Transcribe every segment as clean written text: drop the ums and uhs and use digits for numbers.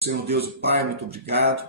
Senhor Deus e Pai, muito obrigado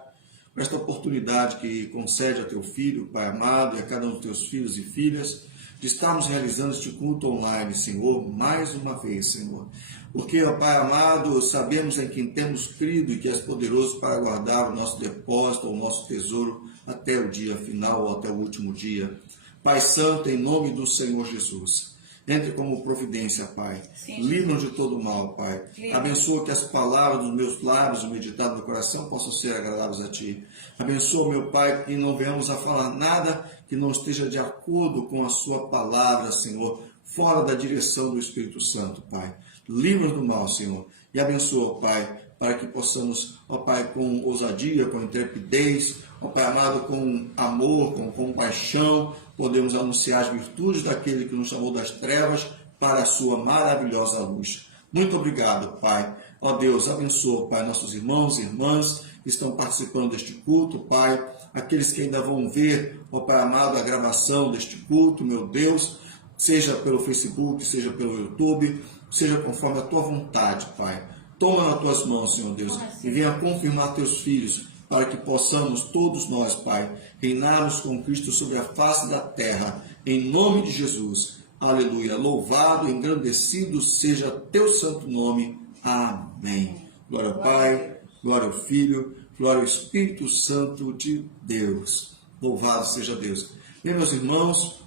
por esta oportunidade que concede a teu filho, Pai amado, e a cada um dos teus filhos e filhas, de estarmos realizando este culto online, Senhor, mais uma vez, Senhor. Porque, ó Pai amado, sabemos em quem temos crido e que és poderoso para guardar o nosso depósito, o nosso tesouro, até o dia final ou até o último dia. Pai Santo, em nome do Senhor Jesus, entre como providência, Pai. Livra-nos de todo mal, Pai. Abençoa que as palavras dos meus lábios e o meditado do coração possam ser agradáveis a Ti. Abençoa, meu Pai, que não venhamos a falar nada que não esteja de acordo com a Sua palavra, Senhor, fora da direção do Espírito Santo, Pai. Livra-nos do mal, Senhor. E abençoa, Pai, para que possamos, ó Pai, com ousadia, com intrepidez, ó Pai amado, com amor, com compaixão, podemos anunciar as virtudes daquele que nos chamou das trevas para a sua maravilhosa luz. Muito obrigado, Pai. Ó Deus, abençoa, Pai, nossos irmãos e irmãs que estão participando deste culto, Pai. Aqueles que ainda vão ver, ó Pai amado, a gravação deste culto, meu Deus, seja pelo Facebook, seja pelo YouTube, seja conforme a Tua vontade, Pai. Toma nas Tuas mãos, Senhor Deus, e venha confirmar Teus filhos, para que possamos todos nós, Pai, reinarmos com Cristo sobre a face da terra, em nome de Jesus. Aleluia. Louvado, engrandecido seja Teu santo nome. Amém. Glória ao Pai, glória ao Filho, glória ao Espírito Santo de Deus. Louvado seja Deus. Bem, meus irmãos,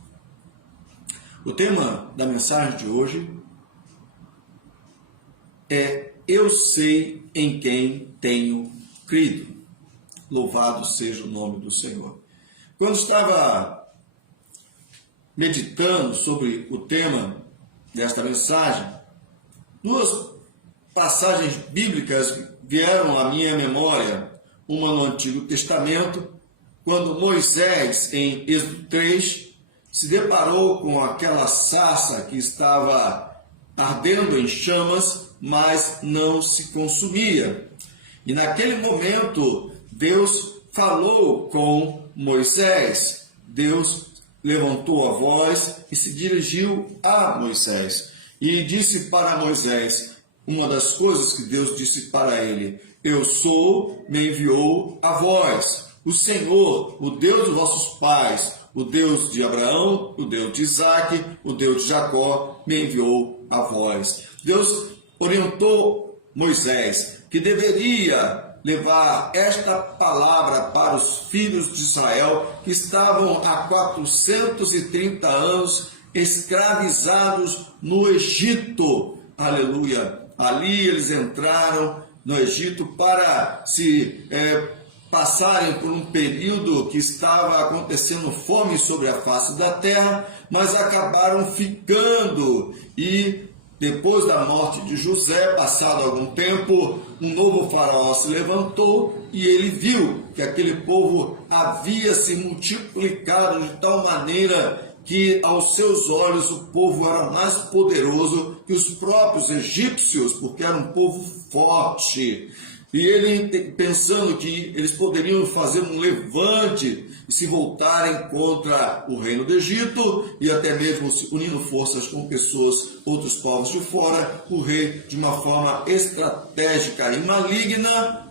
o tema da mensagem de hoje é: eu sei em quem tenho crido. Louvado seja o nome do Senhor. Quando estava meditando sobre o tema desta mensagem, duas passagens bíblicas vieram à minha memória. Uma no Antigo Testamento, quando Moisés, em Êxodo 3, se deparou com aquela sarça que estava ardendo em chamas, mas não se consumia. E naquele momento, Deus falou com Moisés. Deus levantou a voz e se dirigiu a Moisés. E disse para Moisés, uma das coisas que Deus disse para ele: eu sou, me enviou a vós. O Senhor, o Deus dos vossos pais, o Deus de Abraão, o Deus de Isaque, o Deus de Jacó, me enviou a vós. Deus orientou Moisés que deveria levar esta palavra para os filhos de Israel que estavam há 430 anos escravizados no Egito. Aleluia! Ali eles entraram no Egito para se passarem por um período que estava acontecendo fome sobre a face da terra, mas acabaram ficando. E depois da morte de José, passado algum tempo, um novo faraó se levantou e ele viu que aquele povo havia se multiplicado de tal maneira que aos seus olhos o povo era mais poderoso que os próprios egípcios, porque era um povo forte. E ele, pensando que eles poderiam fazer um levante e se voltarem contra o reino do Egito, e até mesmo unindo forças com pessoas, outros povos de fora, o rei, de uma forma estratégica e maligna,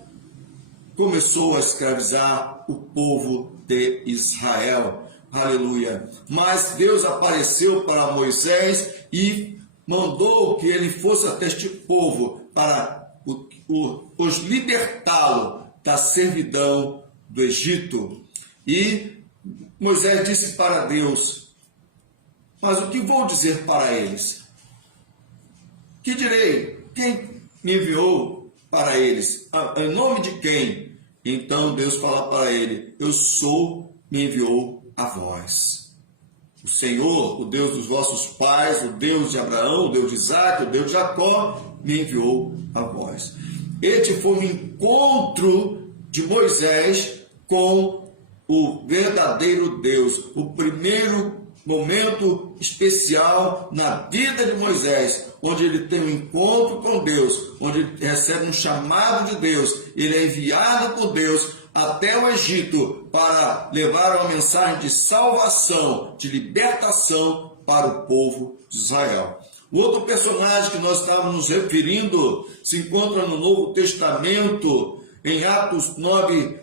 começou a escravizar o povo de Israel. Aleluia! Mas Deus apareceu para Moisés e mandou que ele fosse até este povo para os libertá-lo da servidão do Egito. E Moisés disse para Deus: mas o que vou dizer para eles? Que direi? Quem me enviou para eles? Em nome de quem? Então Deus fala para ele: eu sou, me enviou a vós. O Senhor, o Deus dos vossos pais, o Deus de Abraão, o Deus de Isaque, o Deus de Jacó, me enviou a vós. Este foi um encontro de Moisés com o verdadeiro Deus, o primeiro momento especial na vida de Moisés, onde ele tem um encontro com Deus, onde ele recebe um chamado de Deus, ele é enviado por Deus até o Egito para levar uma mensagem de salvação, de libertação para o povo de Israel. O outro personagem que nós estávamos nos referindo se encontra no Novo Testamento, em Atos 9,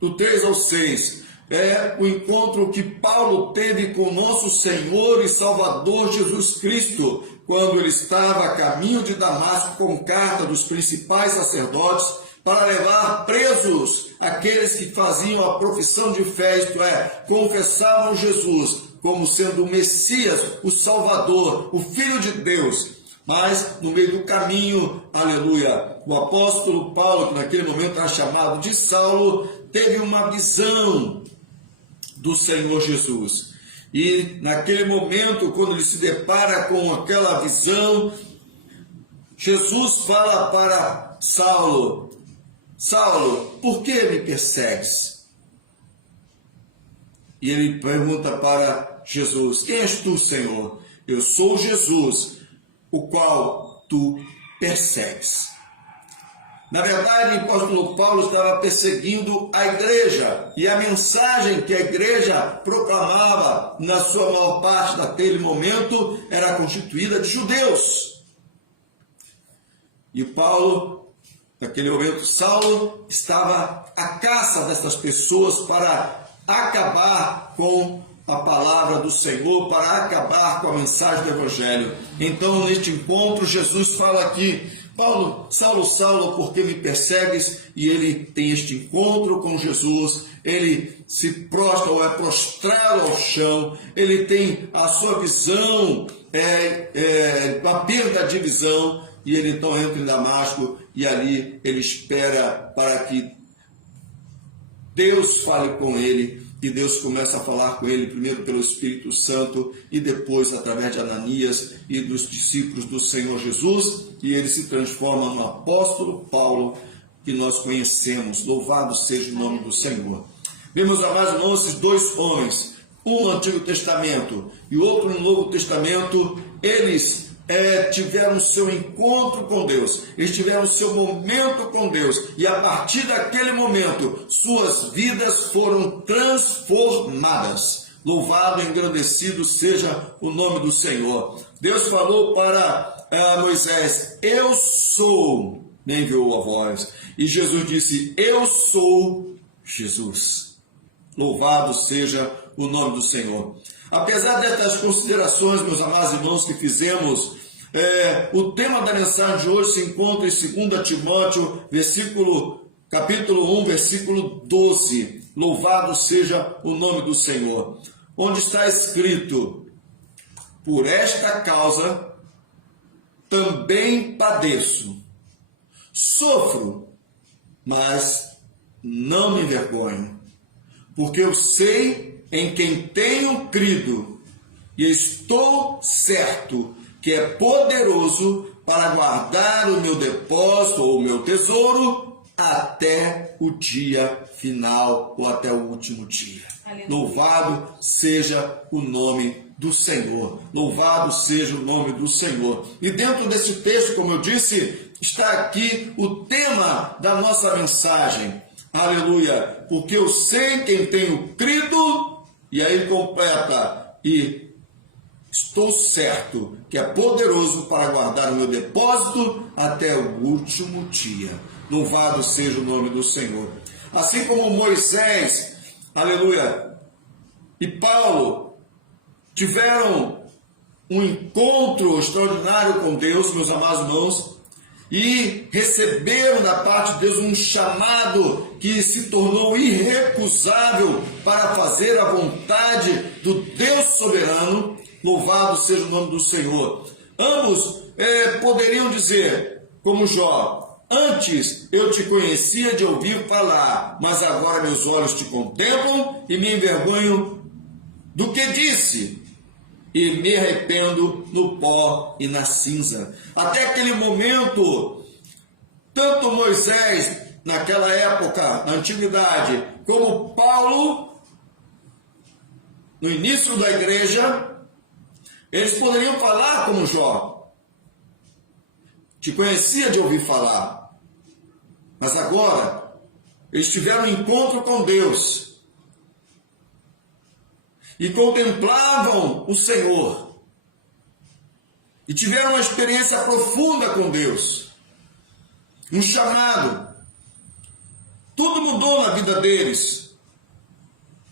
do 3 ao 6, é o encontro que Paulo teve com nosso Senhor e Salvador Jesus Cristo, quando ele estava a caminho de Damasco com carta dos principais sacerdotes para levar presos aqueles que faziam a profissão de fé, isto é, confessavam Jesus como sendo o Messias, o Salvador, o Filho de Deus. Mas, no meio do caminho, aleluia, o apóstolo Paulo, que naquele momento era chamado de Saulo, teve uma visão do Senhor Jesus. E naquele momento, quando ele se depara com aquela visão, Jesus fala para Saulo: Saulo, por que me persegues? E ele pergunta para Jesus: quem és tu, Senhor? Eu sou Jesus, o qual tu persegues. Na verdade, o apóstolo Paulo estava perseguindo a igreja, e a mensagem que a igreja proclamava, na sua maior parte daquele momento, era constituída de judeus. E Paulo, naquele momento, Saulo, estava à caça dessas pessoas para acabar com a palavra do Senhor, para acabar com a mensagem do Evangelho. Então, neste encontro, Jesus fala aqui: Paulo, Saulo, Saulo, por que me persegues? E ele tem este encontro com Jesus, ele se prostra ou é prostrado ao chão, ele tem a sua visão, a perda de visão, e ele então entra em Damasco, e ali ele espera para que Deus fale com ele, e Deus começa a falar com ele, primeiro pelo Espírito Santo, e depois através de Ananias e dos discípulos do Senhor Jesus, e ele se transforma no apóstolo Paulo, que nós conhecemos. Louvado seja o nome do Senhor. Vemos, amados irmãos, esses dois homens, um no Antigo Testamento e outro no Novo Testamento, eles tiveram seu encontro com Deus, eles tiveram seu momento com Deus, e a partir daquele momento, suas vidas foram transformadas. Louvado e engrandecido seja o nome do Senhor. Deus falou para Moisés: eu sou, me enviou a voz, e Jesus disse: eu sou Jesus. Louvado seja o nome do Senhor. Apesar destas considerações, meus amados irmãos, que fizemos, o tema da mensagem de hoje se encontra em 2 Timóteo, capítulo 1, versículo 12. Louvado seja o nome do Senhor. Onde está escrito: por esta causa também padeço, sofro, mas não me envergonho, porque eu sei em quem tenho crido, e estou certo que é poderoso para guardar o meu depósito ou o meu tesouro até o dia final, ou até o último dia. Aleluia. Louvado seja o nome do Senhor. Louvado seja o nome do Senhor. E dentro desse texto, como eu disse, está aqui o tema da nossa mensagem. Aleluia. Porque eu sei quem tenho crido, e aí completa: e estou certo que é poderoso para guardar o meu depósito até o último dia. Louvado seja o nome do Senhor. Assim como Moisés, aleluia, e Paulo tiveram um encontro extraordinário com Deus, meus amados irmãos, e receberam da parte de Deus um chamado que se tornou irrecusável para fazer a vontade do Deus soberano. Louvado seja o nome do Senhor. Ambos poderiam dizer, como Jó: antes eu te conhecia de ouvir falar, mas agora meus olhos te contemplam e me envergonho do que disse, e me arrependo no pó e na cinza. Até aquele momento, tanto Moisés, naquela época, na antiguidade, como Paulo, no início da igreja, eles poderiam falar como Jó: te conhecia de ouvir falar, mas agora eles tiveram um encontro com Deus e contemplavam o Senhor e tiveram uma experiência profunda com Deus. um chamado. Tudo mudou na vida deles.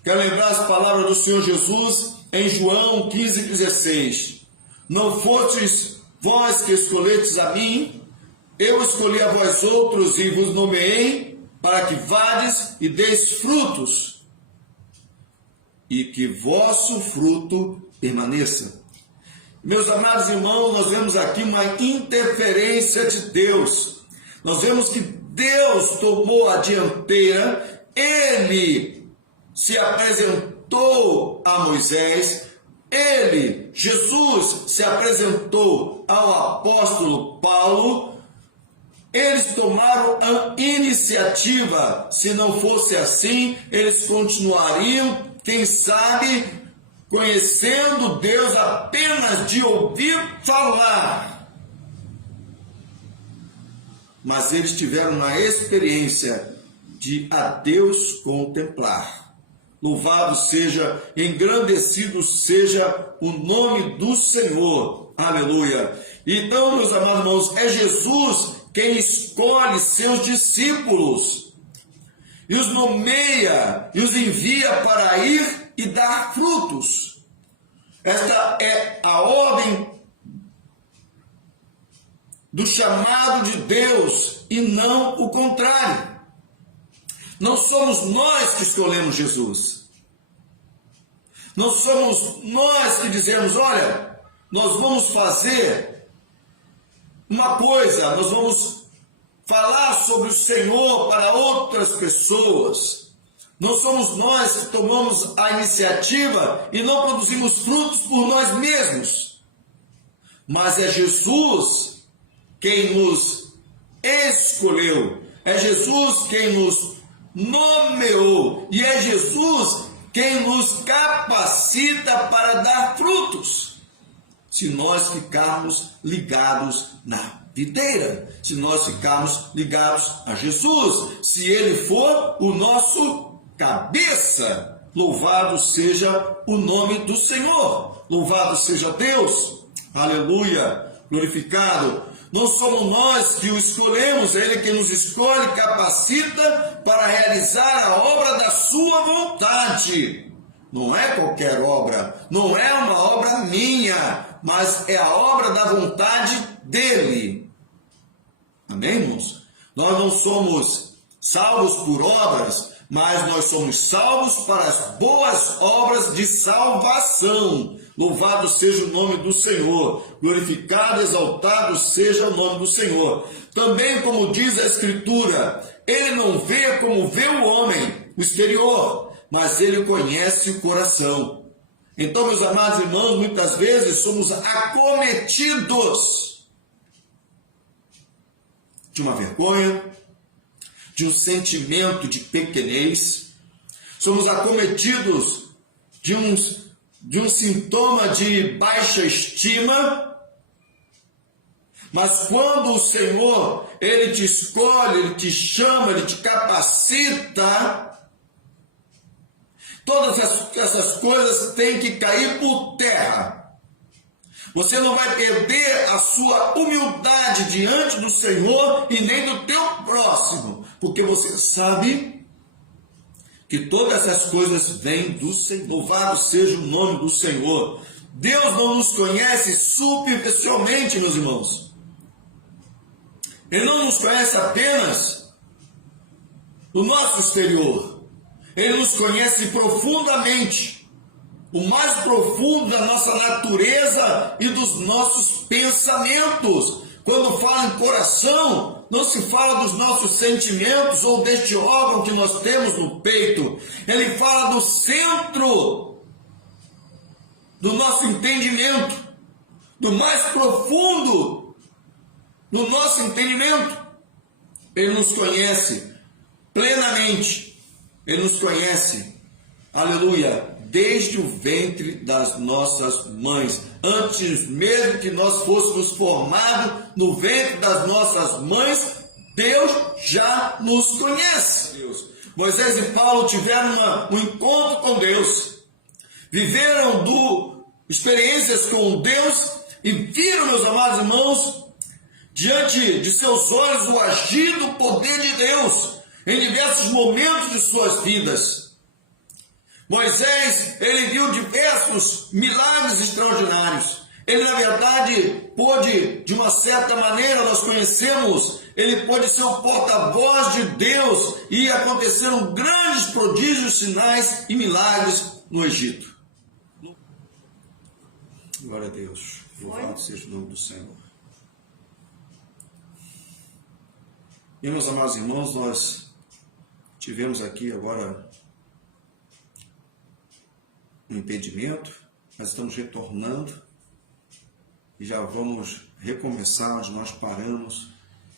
Quero lembrar as palavras do Senhor Jesus em João 15,16. Não fostes vós que escolhestes a mim, eu escolhi a vós outros e vos nomeei para que vades e deis frutos, e que vosso fruto permaneça. Meus amados irmãos, nós vemos aqui uma interferência de Deus. Nós vemos que Deus tomou a dianteira, Ele se apresentou a Moisés, Jesus, se apresentou ao apóstolo Paulo. Eles tomaram a iniciativa. Se não fosse assim, eles continuariam, quem sabe, conhecendo Deus apenas de ouvir falar. Mas eles tiveram a experiência de a Deus contemplar. Louvado seja, engrandecido seja o nome do Senhor. Aleluia. Então, meus amados irmãos, é Jesus quem escolhe seus discípulos e os nomeia e os envia para ir e dar frutos. Esta é a ordem do chamado de Deus e não o contrário. Não somos nós que escolhemos Jesus. Não somos nós que dizemos, olha, nós vamos fazer uma coisa, nós vamos falar sobre o Senhor para outras pessoas. Não somos nós que tomamos a iniciativa e não produzimos frutos por nós mesmos. Mas é Jesus quem nos escolheu. É Jesus quem nos nomeou. E é Jesus quem nos capacita para dar frutos. Se nós ficarmos ligados na videira, se nós ficarmos ligados a Jesus, se Ele for o nosso cabeça. Louvado seja o nome do Senhor. Louvado seja Deus. Aleluia. Glorificado. Não somos nós que o escolhemos, é Ele que nos escolhe e capacita para realizar a obra da sua vontade. Não é qualquer obra, não é uma obra minha, mas é a obra da vontade dEle. Amém, irmãos? Nós não somos salvos por obras, mas nós somos salvos para as boas obras de salvação. Louvado seja o nome do Senhor, glorificado, exaltado seja o nome do Senhor. Também, como diz a Escritura, Ele não vê como vê o homem, o exterior, mas Ele conhece o coração. Então, meus amados irmãos, muitas vezes somos acometidos de uma vergonha, de um sentimento de pequenez, somos acometidos de um sintoma de baixa estima, mas quando o Senhor, Ele te escolhe, Ele te chama, Ele te capacita, todas essas coisas têm que cair por terra. Você não vai perder a sua humildade diante do Senhor e nem do teu próximo, porque você sabe que todas essas coisas vêm do Senhor. Louvado seja o nome do Senhor. Deus não nos conhece superficialmente, meus irmãos. Ele não nos conhece apenas no nosso exterior. Ele nos conhece profundamente. O mais profundo da nossa natureza e dos nossos pensamentos. Quando fala em coração, não se fala dos nossos sentimentos ou deste órgão que nós temos no peito. Ele fala do centro do nosso entendimento, do mais profundo do nosso entendimento. Ele nos conhece plenamente. Ele nos conhece, aleluia, desde o ventre das nossas mães. Antes mesmo que nós fôssemos formados no ventre das nossas mães, Deus já nos conhece. Moisés e Paulo tiveram um encontro com Deus, viveram experiências com Deus e viram, meus amados irmãos, diante de seus olhos o agir do poder de Deus em diversos momentos de suas vidas. Moisés, ele viu diversos milagres extraordinários. Ele, na verdade, pôde, de uma certa maneira, nós conhecemos, ele pôde ser o porta-voz de Deus e aconteceram grandes prodígios, sinais e milagres no Egito. Glória a Deus. Louvado seja o nome do Senhor. E, meus amados irmãos, nós tivemos aqui agora um impedimento, mas estamos retornando e já vamos recomeçar onde nós paramos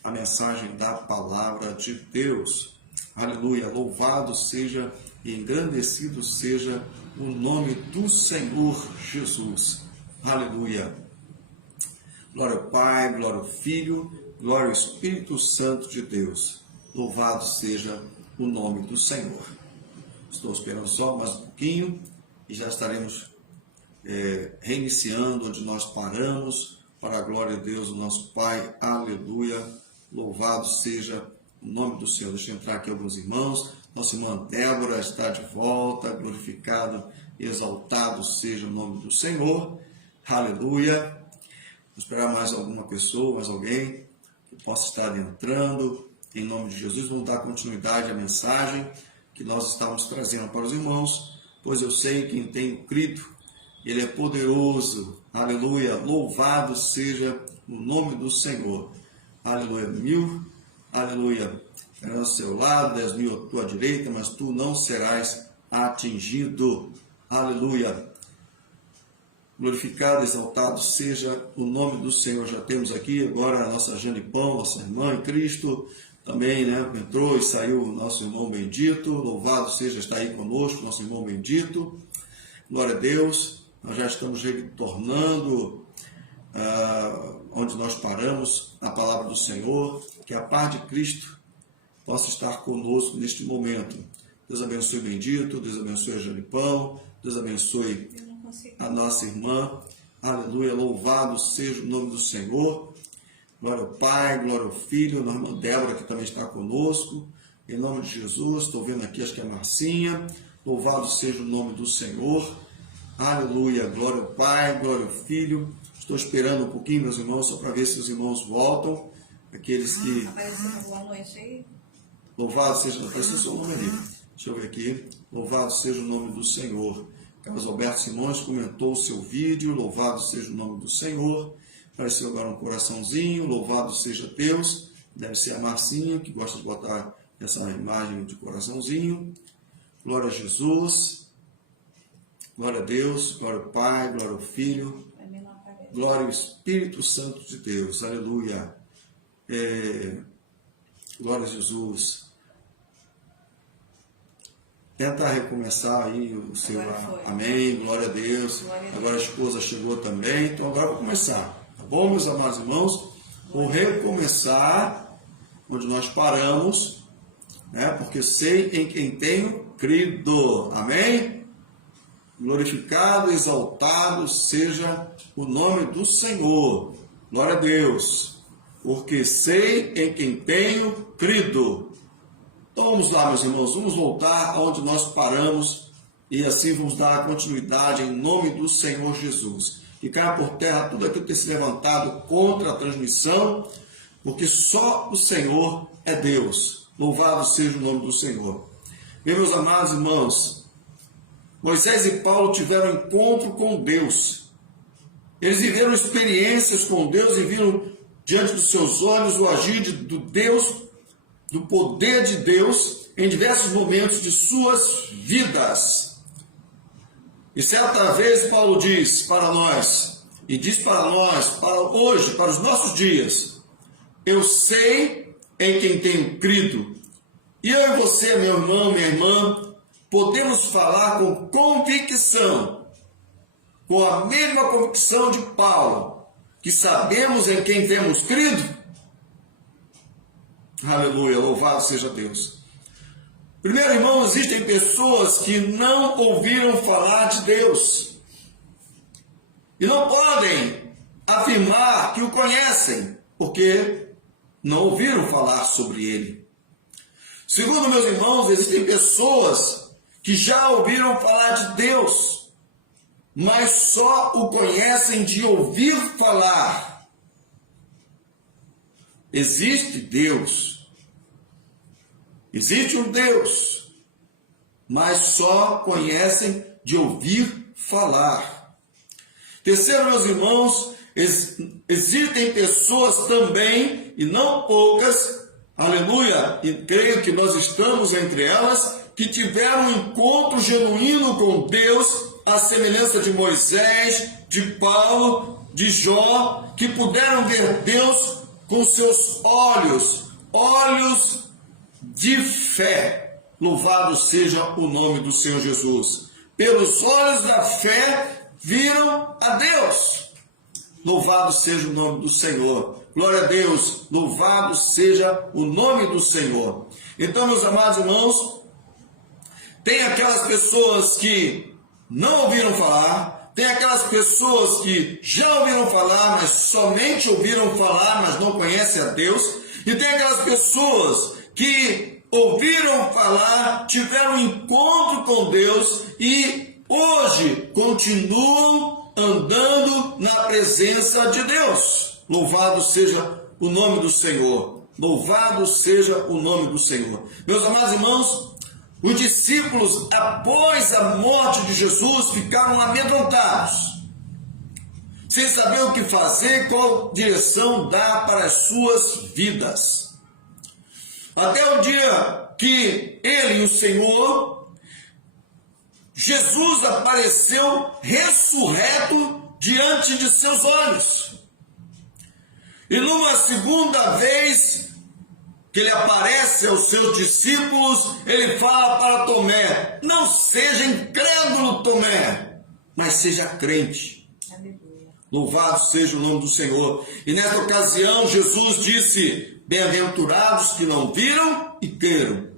a mensagem da palavra de Deus. Aleluia, louvado seja e engrandecido seja o nome do Senhor Jesus. Aleluia. Glória ao Pai, glória ao Filho, glória ao Espírito Santo de Deus. Louvado seja o nome do Senhor. Estou esperando só mais um pouquinho e já estaremos reiniciando onde nós paramos, para a glória de Deus, o nosso Pai. Aleluia. Louvado seja o nome do Senhor. Deixa eu entrar aqui alguns irmãos. Nossa irmã Débora está de volta. Glorificado e exaltado seja o nome do Senhor. Aleluia. Vou esperar mais alguma pessoa, mais alguém que possa estar entrando. Em nome de Jesus, vamos dar continuidade à mensagem que nós estamos trazendo para os irmãos, pois eu sei quem tem crido, ele é poderoso. Aleluia. Louvado seja o nome do Senhor. Aleluia. 1000, aleluia, serão ao seu lado, 10.000 à tua direita, mas tu não serás atingido. Aleluia. Glorificado, exaltado seja o nome do Senhor. Já temos aqui agora a nossa Janipão, nossa irmã em Cristo, também, entrou e saiu o nosso irmão bendito. Louvado seja, está aí conosco, nosso irmão bendito. Glória a Deus. Nós já estamos retornando onde nós paramos, a palavra do Senhor. Que a paz de Cristo possa estar conosco neste momento. Deus abençoe o bendito, Deus abençoe a Janipão, Deus abençoe a nossa irmã. Aleluia, louvado seja o nome do Senhor. Glória ao Pai, glória ao Filho, a irmã Débora que também está conosco. Em nome de Jesus, estou vendo aqui, acho que é a Marcinha. Louvado seja o nome do Senhor. Aleluia, glória ao Pai, glória ao Filho. Estou esperando um pouquinho, meus irmãos, só para ver se os irmãos voltam. Aqueles que... Apareceu boa noite aí. Louvado seja, apareceu o seu nome ali. Deixa eu ver aqui. Louvado seja o nome do Senhor. Carlos Alberto Simões comentou o seu vídeo. Louvado seja o nome do Senhor. Apareceu agora um coraçãozinho. Louvado seja Deus. Deve ser a Marcinha, que gosta de botar essa imagem de coraçãozinho. Glória a Jesus. Glória a Deus. Glória ao Pai. Glória ao Filho. Glória ao Espírito Santo de Deus. Aleluia. Glória a Jesus. Tenta recomeçar aí o seu amém, glória a Deus. Agora a esposa chegou também, então agora eu vou começar. Tá bom, meus amados irmãos? Vou recomeçar onde nós paramos, porque sei em quem tenho crido. Amém? Glorificado, exaltado seja o nome do Senhor. Glória a Deus. Porque sei em quem tenho crido. Então vamos lá, meus irmãos, vamos voltar aonde nós paramos e assim vamos dar continuidade em nome do Senhor Jesus. Que caia por terra tudo aquilo que tem se levantado contra a transmissão, porque só o Senhor é Deus. Louvado seja o nome do Senhor. Meus amados irmãos, Moisés e Paulo tiveram encontro com Deus. Eles viveram experiências com Deus e viram diante dos seus olhos o agir do Deus, do poder de Deus em diversos momentos de suas vidas. E certa vez Paulo diz para nós, e diz para nós, para hoje, para os nossos dias: eu sei em quem tenho crido. E eu e você, meu irmão, minha irmã, podemos falar com convicção, com a mesma convicção de Paulo, que sabemos em quem temos crido. Aleluia, louvado seja Deus. Primeiro, irmão, existem pessoas que não ouviram falar de Deus e não podem afirmar que o conhecem porque não ouviram falar sobre ele. Segundo, meus irmãos, existem pessoas que já ouviram falar de Deus, mas só o conhecem de ouvir falar. Existe Deus, existe um Deus, mas só conhecem de ouvir falar. Terceiro, meus irmãos, existem pessoas também, e não poucas, aleluia, e creio que nós estamos entre elas, que tiveram um encontro genuíno com Deus, à semelhança de Moisés, de Paulo, de Jó, que puderam ver Deus com seus olhos de fé. Louvado seja o nome do Senhor Jesus. Pelos olhos da fé viram a Deus. Louvado seja o nome do Senhor. Glória a Deus. Louvado seja o nome do Senhor. Então, meus amados irmãos, tem aquelas pessoas que não ouviram falar, tem aquelas pessoas que já ouviram falar, mas somente ouviram falar, mas não conhecem a Deus, e tem aquelas pessoas que ouviram falar, tiveram um encontro com Deus e hoje continuam andando na presença de Deus. Louvado seja o nome do Senhor. Louvado seja o nome do Senhor. Meus amados irmãos, os discípulos, após a morte de Jesus, ficaram amedrontados, sem saber o que fazer e qual direção dar para as suas vidas. Até o dia que ele, o Senhor, Jesus apareceu ressurreto diante de seus olhos. E numa segunda vez que ele aparece aos seus discípulos, ele fala para Tomé: não seja incrédulo, Tomé, mas seja crente. Aleluia. Louvado seja o nome do Senhor. E nesta ocasião Jesus disse: bem-aventurados que não viram e creram.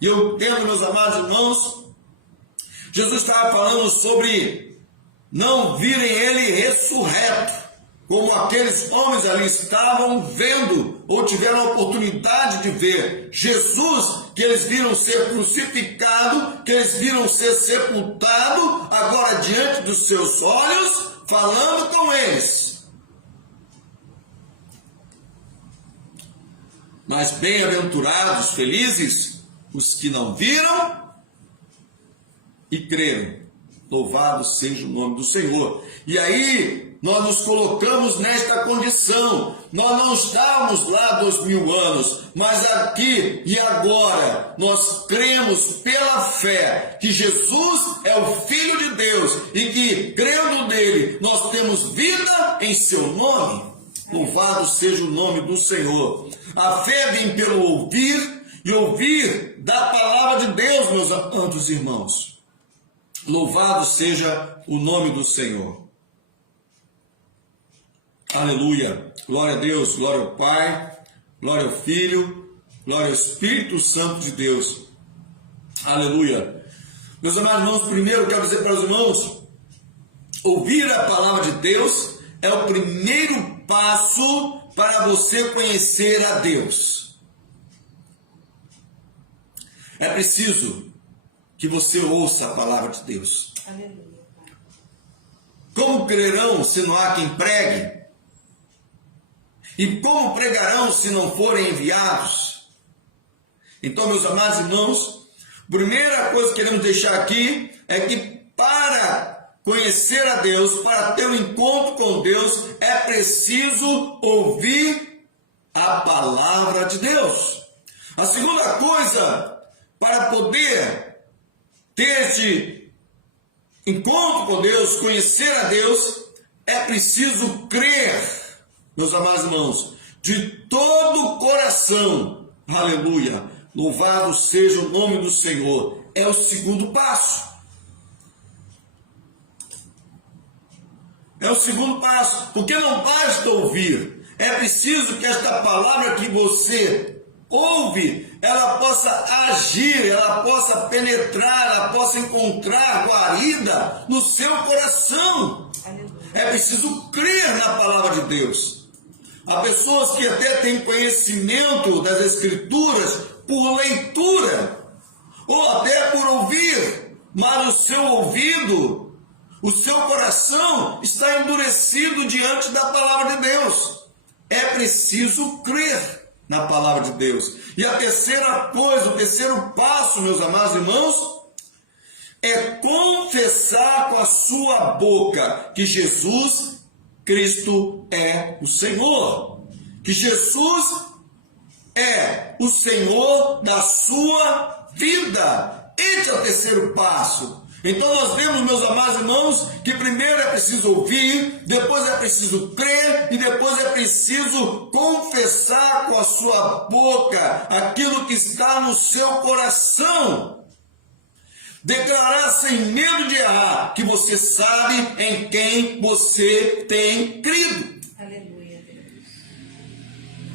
E eu entendo, meus amados irmãos, Jesus estava falando sobre não virem ele ressurreto, como aqueles homens ali estavam vendo, ou tiveram a oportunidade de ver Jesus, que eles viram ser crucificado, que eles viram ser sepultado, agora diante dos seus olhos, falando com eles. Mas bem-aventurados, felizes, os que não viram e creram. Louvado seja o nome do Senhor. E aí, nós nos colocamos nesta condição. Nós não estávamos lá 2000 anos, mas aqui e agora nós cremos pela fé que Jesus é o Filho de Deus e que, crendo nele, nós temos vida em seu nome. Louvado seja o nome do Senhor. A fé vem pelo ouvir e ouvir da palavra de Deus, meus amados irmãos. Louvado seja o nome do Senhor. Aleluia. Glória a Deus, glória ao Pai, glória ao Filho, glória ao Espírito Santo de Deus. Aleluia. Meus amados irmãos, primeiro eu quero dizer para os irmãos, ouvir a palavra de Deus é o primeiro passo para você conhecer a Deus. É preciso que você ouça a palavra de Deus. Aleluia. Como crerão se não há quem pregue? E como pregarão se não forem enviados? Então, meus amados irmãos, a primeira coisa que queremos deixar aqui é que para conhecer a Deus, para ter um encontro com Deus, é preciso ouvir a palavra de Deus. A segunda coisa, para poder ter este encontro com Deus, conhecer a Deus, é preciso crer, meus amados irmãos, de todo o coração. Aleluia. Louvado seja o nome do Senhor. É o segundo passo. É o segundo passo. Porque não basta ouvir. É preciso que esta palavra que você ouve, ela possa agir, ela possa penetrar, ela possa encontrar guarida no seu coração. É preciso crer na palavra de Deus. Há pessoas que até têm conhecimento das Escrituras por leitura, ou até por ouvir, mas o seu ouvido, o seu coração está endurecido diante da palavra de Deus. É preciso crer na palavra de Deus. E a terceira coisa, o terceiro passo, meus amados irmãos, é confessar com a sua boca que Jesus Cristo é o Senhor. Que Jesus é o Senhor da sua vida. Este é o terceiro passo. Então nós vemos, meus amados irmãos, que primeiro é preciso ouvir, depois é preciso crer e depois é preciso confessar com a sua boca aquilo que está no seu coração. Declarar sem medo de errar que você sabe em quem você tem crido. Aleluia, Deus.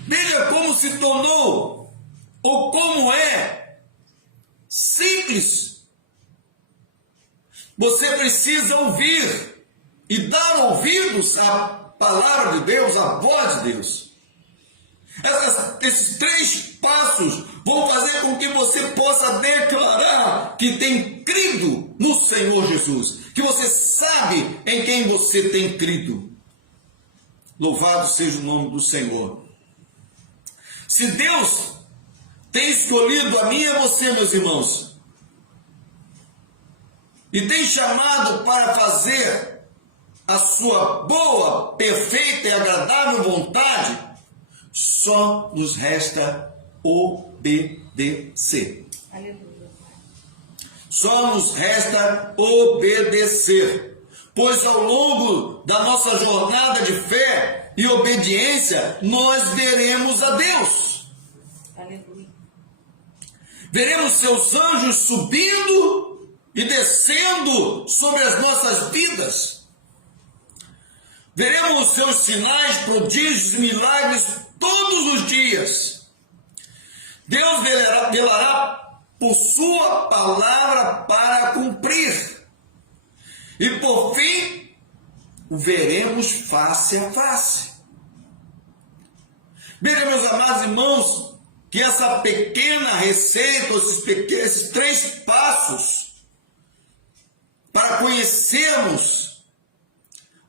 Veja como se tornou, ou como é, simples. Você precisa ouvir e dar ouvidos à palavra de Deus, à voz de Deus. Esses três passos vão fazer com que você possa declarar que tem crido no Senhor Jesus, que você sabe em quem você tem crido. Louvado seja o nome do Senhor. Se Deus tem escolhido a mim e a você, meus irmãos, e tem chamado para fazer a sua boa, perfeita e agradável vontade, só nos resta obedecer. Aleluia. Só nos resta obedecer. Pois ao longo da nossa jornada de fé e obediência, nós veremos a Deus. Aleluia. Veremos seus anjos subindo e descendo sobre as nossas vidas. Veremos seus sinais, prodígios e milagres todos os dias. Deus velará por sua palavra para cumprir. E por fim, o veremos face a face. Veja, meus amados irmãos, que essa pequena receita, esses três passos, para conhecermos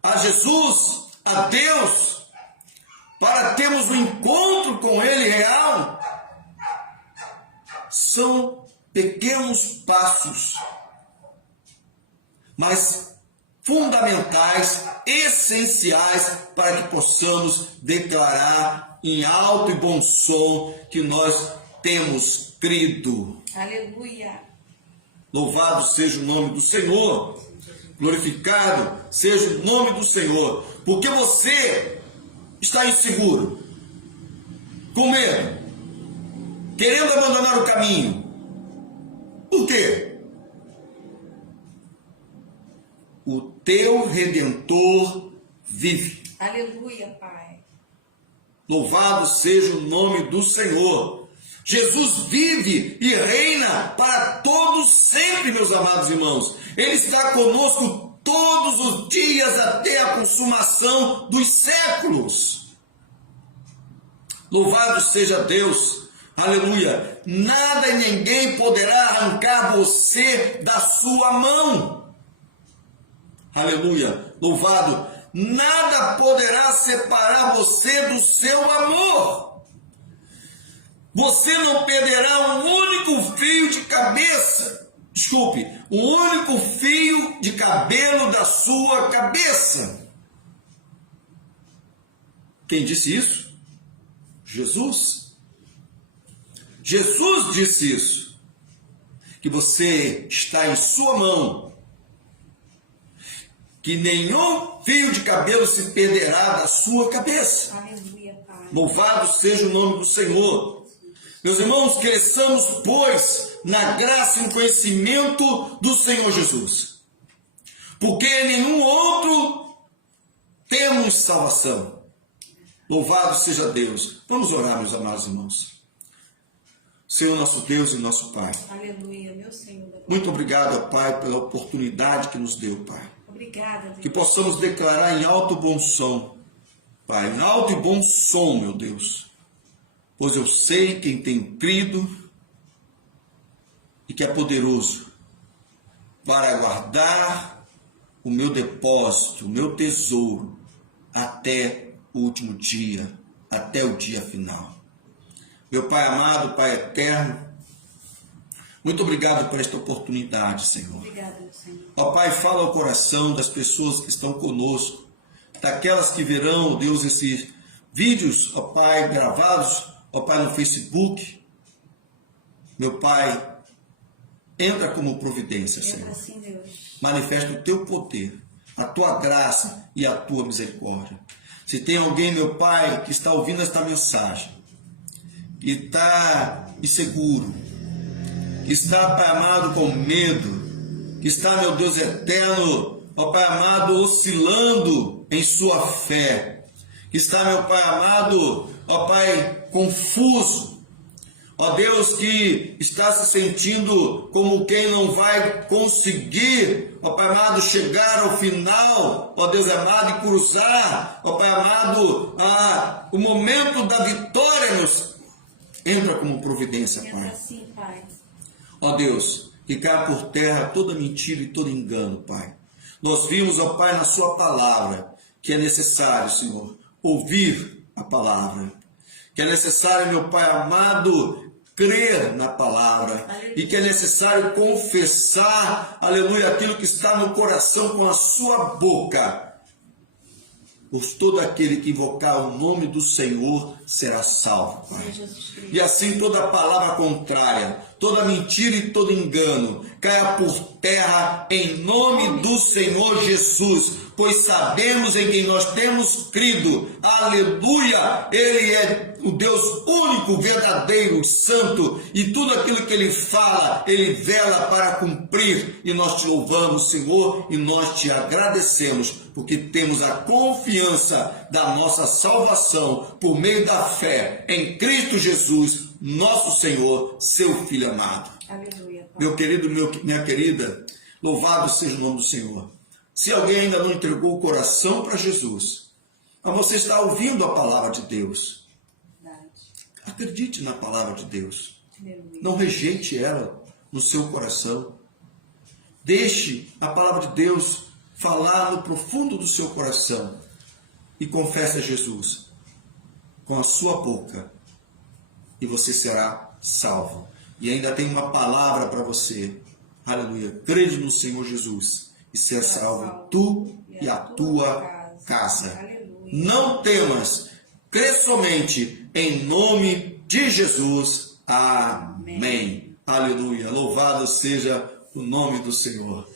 a Jesus, a Deus, para termos um encontro com Ele real, são pequenos passos, mas fundamentais, essenciais, para que possamos declarar em alto e bom som que nós temos crido. Aleluia. Louvado seja o nome do Senhor, glorificado seja o nome do Senhor, porque você está inseguro, com medo, querendo abandonar o caminho. Por quê? O teu Redentor vive. Aleluia, Pai. Louvado seja o nome do Senhor. Jesus vive e reina para todos sempre, meus amados irmãos. Ele está conosco todos os dias até a consumação dos séculos. Louvado seja Deus. Aleluia. Nada e ninguém poderá arrancar você da sua mão. Aleluia. Louvado. Nada poderá separar você do seu amor. Você não perderá um único fio de cabeça. Desculpe, um único fio de cabelo da sua cabeça. Quem disse isso? Jesus. Jesus disse isso. Que você está em sua mão. Que nenhum fio de cabelo se perderá da sua cabeça. Aleluia, Pai. Louvado seja o nome do Senhor. Meus irmãos, cresçamos, pois, na graça e no conhecimento do Senhor Jesus. Porque em nenhum outro temos salvação. Louvado seja Deus. Vamos orar, meus amados irmãos. Senhor, nosso Deus e nosso Pai. Aleluia, meu Senhor. Muito obrigado, Pai, pela oportunidade que nos deu, Pai. Obrigada, Deus. Que possamos declarar em alto bom som Pai, em alto e bom som, meu Deus, pois eu sei quem tem crido e que é poderoso para guardar o meu depósito, o meu tesouro, até o último dia, até o dia final. Meu Pai amado, Pai eterno, muito obrigado por esta oportunidade, Senhor. Obrigada, Senhor. Ó Pai, fala ao coração das pessoas que estão conosco, daquelas que verão, Deus, esses vídeos, ó Pai, gravados, ó Pai, no Facebook. Meu Pai, entra como providência, Senhor. Entra sim, Deus. Manifesta o teu poder, a tua graça e a tua misericórdia. Se tem alguém, meu Pai, que está ouvindo esta mensagem, que está inseguro, que está, Pai amado, com medo, que está, meu Deus eterno, ó Pai amado, oscilando em sua fé, que está, meu Pai amado, ó Pai, confuso, ó Deus, que está se sentindo como quem não vai conseguir, ó Pai amado, chegar ao final, ó Deus amado, e cruzar, ó Pai amado, o momento da vitória nos entra como providência, Pai. Entra sim, Pai. Ó Deus, que caia por terra toda mentira e todo engano, Pai. Nós vimos, ó Pai, na sua palavra, que é necessário, Senhor, ouvir a palavra. Que é necessário, meu Pai amado, crer na palavra. E que é necessário confessar, aleluia, aquilo que está no coração com a sua boca. Pois todo aquele que invocar o nome do Senhor será salvo, Pai. E assim toda palavra contrária, toda mentira e todo engano caia por terra em nome do Senhor Jesus, pois sabemos em quem nós temos crido, aleluia, Ele é o Deus único, verdadeiro, santo, e tudo aquilo que Ele fala, Ele vela para cumprir, e nós te louvamos, Senhor, e nós te agradecemos, porque temos a confiança da nossa salvação por meio da fé em Cristo Jesus, nosso Senhor, seu Filho amado. Aleluia, Pai. Meu querido, minha querida, louvado seja o nome do Senhor. Se alguém ainda não entregou o coração para Jesus, mas você está ouvindo a palavra de Deus, Verdade. acredite na palavra de Deus. Aleluia. Não rejeite ela no seu coração. Deixe a palavra de Deus falar no profundo do seu coração e confesse a Jesus com a sua boca e você será salvo. E ainda tem uma palavra para você. Aleluia. Crede no Senhor Jesus e ser salvo tu e a tua casa. Aleluia. Não temas, crê somente em nome de Jesus. Amém. Aleluia. Louvado seja o nome do Senhor.